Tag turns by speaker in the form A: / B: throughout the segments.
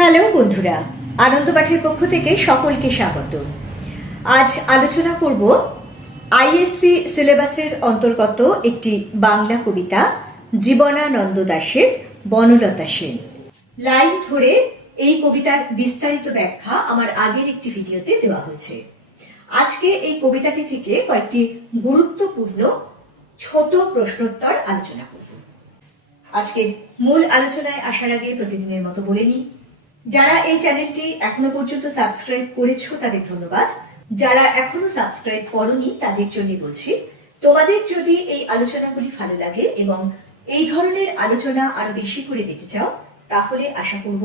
A: Hello বন্ধুরা আনন্দ পাঠের পক্ষ থেকে সকলকে স্বাগত। আজ আলোচনা করব আইএসসি সিলেবাসের অন্তর্গত একটি বাংলা কবিতা, জীবনানন্দ দাশের বনলতা সেন। লাইন ধরে এই কবিতার বিস্তারিত ব্যাখ্যা আমার আগের একটি ভিডিওতে দেওয়া হয়েছে। আজকে এই কবিতাটি থেকে কয়েকটি গুরুত্বপূর্ণ ছোট প্রশ্নোত্তর আলোচনা করব। আজকের মূল আলোচনায় আসার আগে প্রতিদিনের মতো বলে নিই যারা এই চ্যানেলটি এখনও পর্যন্ত সাবস্ক্রাইব করেছ, তাদের ধন্যবাদ। যারা এখনও সাবস্ক্রাইব করনি, তাদের জন্য বলছি, তোমাদের যদি এই আলোচনাগুলি ভালো লাগে এবং এই ধরনের আলোচনা আরও বেশি করে পেতে চাও, তাহলে আশা করব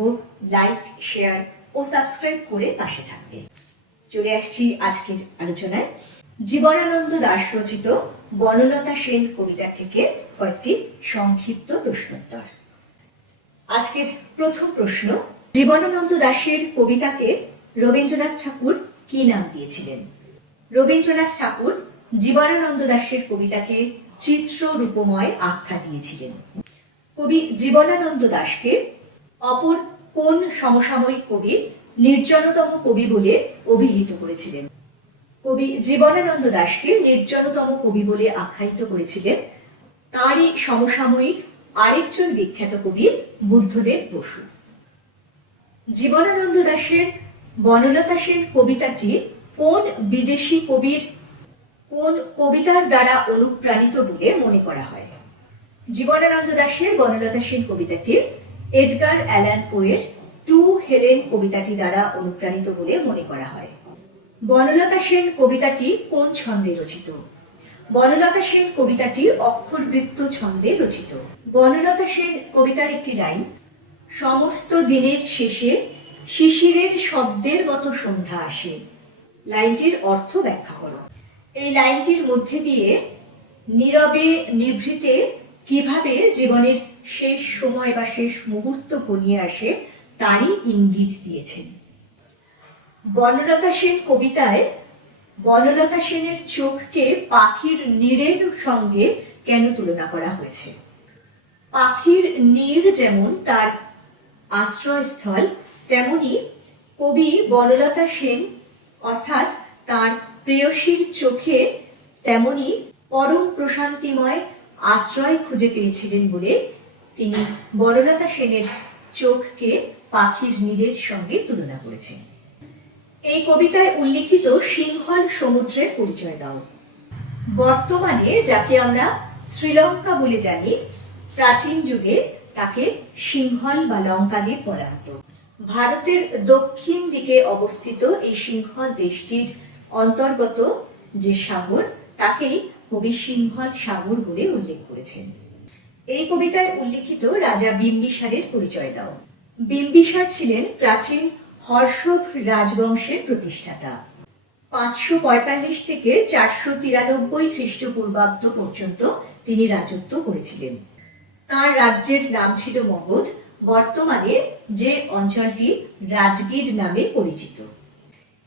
A: লাইক, শেয়ার ও সাবস্ক্রাইব করে পাশে থাকবে। চলে আসছি আজকের আলোচনায়। জীবনানন্দ দাস রচিত বনলতা সেন কবিতা থেকে কয়েকটি সংক্ষিপ্ত প্রশ্নোত্তর। আজকের প্রথম প্রশ্ন জীবনানন্দ দাশের কবিতাকে রবীন্দ্রনাথ ঠাকুর কি নাম দিয়েছিলেন? রবীন্দ্রনাথ ঠাকুর জীবনানন্দ দাশের কবিতাকে চিত্র রূপময় আখ্যা দিয়েছিলেন। কবি জীবনানন্দ দাশকে অপর কোন সমসাময়িক কবি নির্জনতম কবি বলে অভিহিত করেছিলেন? কবি জীবনানন্দ দাশকে নির্জনতম কবি বলে আখ্যায়িত করেছিলেন তারই সমসাময়িক আরেকজন বিখ্যাত কবি বুদ্ধদেব বসু। জীবনানন্দ দাশের, বনলতা সেন কবিতাটি কোন বিদেশি কবির, কোন কবিতার দ্বারা অনুপ্রাণিত বলে মনে করা হয়? জীবনানন্দ দাশের, বনলতা সেন কবিতাটি এডগার অ্যালান পোয়ের টু হেলেন কবিতাটি দ্বারা অনুপ্রাণিত বলে মনে করা হয়। বনলতা সেন কবিতাটি কোন ছন্দে রচিত? বনলতা সেন কবিতাটি অক্ষরবৃত্ত ছন্দে রচিত। বনলতা সেন কবিতার একটি লাইন সমস্ত দিনের শেষে শিশিরের শব্দের মতো সন্ধ্যা আসে। লাইনটির অর্থ ব্যাখ্যা করো। এই লাইনটির মধ্যে দিয়ে নীরবে নিভৃতে কীভাবে জীবনের শেষ সময় বা শেষ মুহূর্ত ঘনিয়ে আসে তারই ইঙ্গিত দিয়েছেন। বনলতা সেন কবিতায় বনলতা সেনের চোখকে পাখির নীড়ের সঙ্গে কেন তুলনা করা হয়েছে? পাখির নীড় যেমন তার আশ্রয়স্থল, তেমনি কবি বনলতা সেন, অর্থাৎ তার প্রেয়সীর চোখে তেমনি পরম প্রশান্তিময় আশ্রয় খুঁজে পেয়েছিলেন বলে তিনি বনলতা সেনের চোখকে পাখির নীড়ের সঙ্গে তুলনা করেছেন। এই কবিতায় উল্লিখিত সিংহল সমুদ্রের পরিচয় দাও। বর্তমানে যাকে আমরা শ্রীলঙ্কা বলে জানি, প্রাচীন যুগে তাকে সিংহল বা লঙ্কাদ্বীপ বলা হতো ভারতের দক্ষিণ দিকে অবস্থিত এই সিংহল দেশটির অন্তর্গত যে সাগর, তাকেই কবি সিংহল সাগর বলে উল্লেখ করেছেন। এই কবিতায় উল্লিখিত রাজা বিম্বিসারের পরিচয় দাও। বিম্বিসার ছিলেন প্রাচীন হর্ষভ রাজবংশের প্রতিষ্ঠাতা। পাঁচশো পঁয়তাল্লিশ থেকে চারশো তিরানব্বই খ্রিস্টপূর্বাব্দ পর্যন্ত তিনি রাজত্ব করেছিলেন। তার রাজ্যের নাম ছিল মগধ, বর্তমানে যে অঞ্চলটি রাজগীর নামে পরিচিত।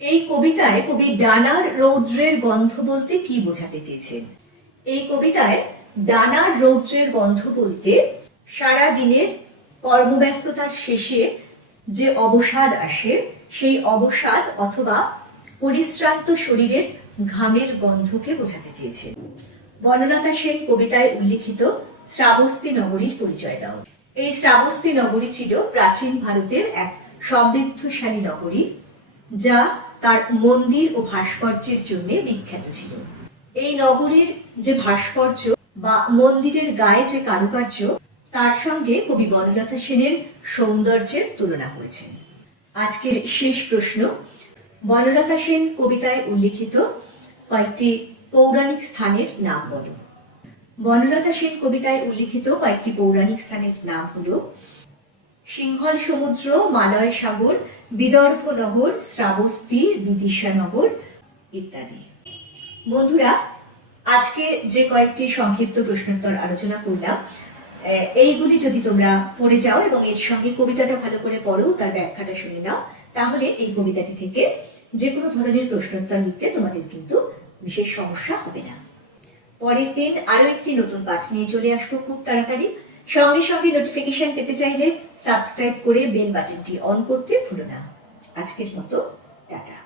A: এই কবিতায় কবি ডানার রৌদ্রের গন্ধ বলতে কি বোঝাতে চেয়েছেন? এই কবিতায় ডানার রৌদ্রের গন্ধ বলতে সারা দিনের কর্মব্যস্ততার শেষে যে অবসাদ আসে, সেই অবসাদ অথবা পরিশ্রান্ত শরীরের ঘামের গন্ধকে বোঝাতে চেয়েছেন। বনলতা সেন কবিতায় উল্লিখিত শ্রাবস্তি নগরীর পরিচয় দাও। এই শ্রাবস্তি নগরী ছিল প্রাচীন ভারতের এক সমৃদ্ধশালী নগরী, যা তার মন্দির ও ভাস্কর্যের জন্য বিখ্যাত ছিল। এই নগরীর যে ভাস্কর্য বা মন্দিরের গায়ে যে কারুকার্য, তার সঙ্গে কবি বনলতা সেনের সৌন্দর্যের তুলনা করেছেন। আজকের শেষ প্রশ্ন, বনলতা সেন কবিতায় উল্লিখিত কয়েকটি পৌরাণিক স্থানের নাম বলো। বনলতা সেন কবিতায় উল্লিখিত কয়েকটি পৌরাণিক স্থানের নাম হল সিংহল সমুদ্র, মালয় সাগর, বিদর্ভ নগর, শ্রাবস্তি, বিদিশা নগর ইত্যাদি। বন্ধুরা, আজকে যে কয়েকটি সংক্ষিপ্ত প্রশ্নোত্তর আলোচনা করলাম এইগুলি যদি তোমরা পড়ে যাও এবং এর সঙ্গে কবিতাটা ভালো করে পড়ো, তার ব্যাখ্যাটা শুনে নাও, তাহলে এই কবিতাটি থেকে যে কোনো ধরনের প্রশ্নোত্তর লিখতে তোমাদের কিন্তু বিশেষ সমস্যা হবে না। পরের দিন আরও একটি নতুন পাঠ নিয়ে চলে আসব খুব তাড়াতাড়ি। সঙ্গে সঙ্গে নোটিফিকেশন পেতে চাইলে সাবস্ক্রাইব করে বেল বাটনটি অন করতে ভুলো না। আজকের মতো, টাটা।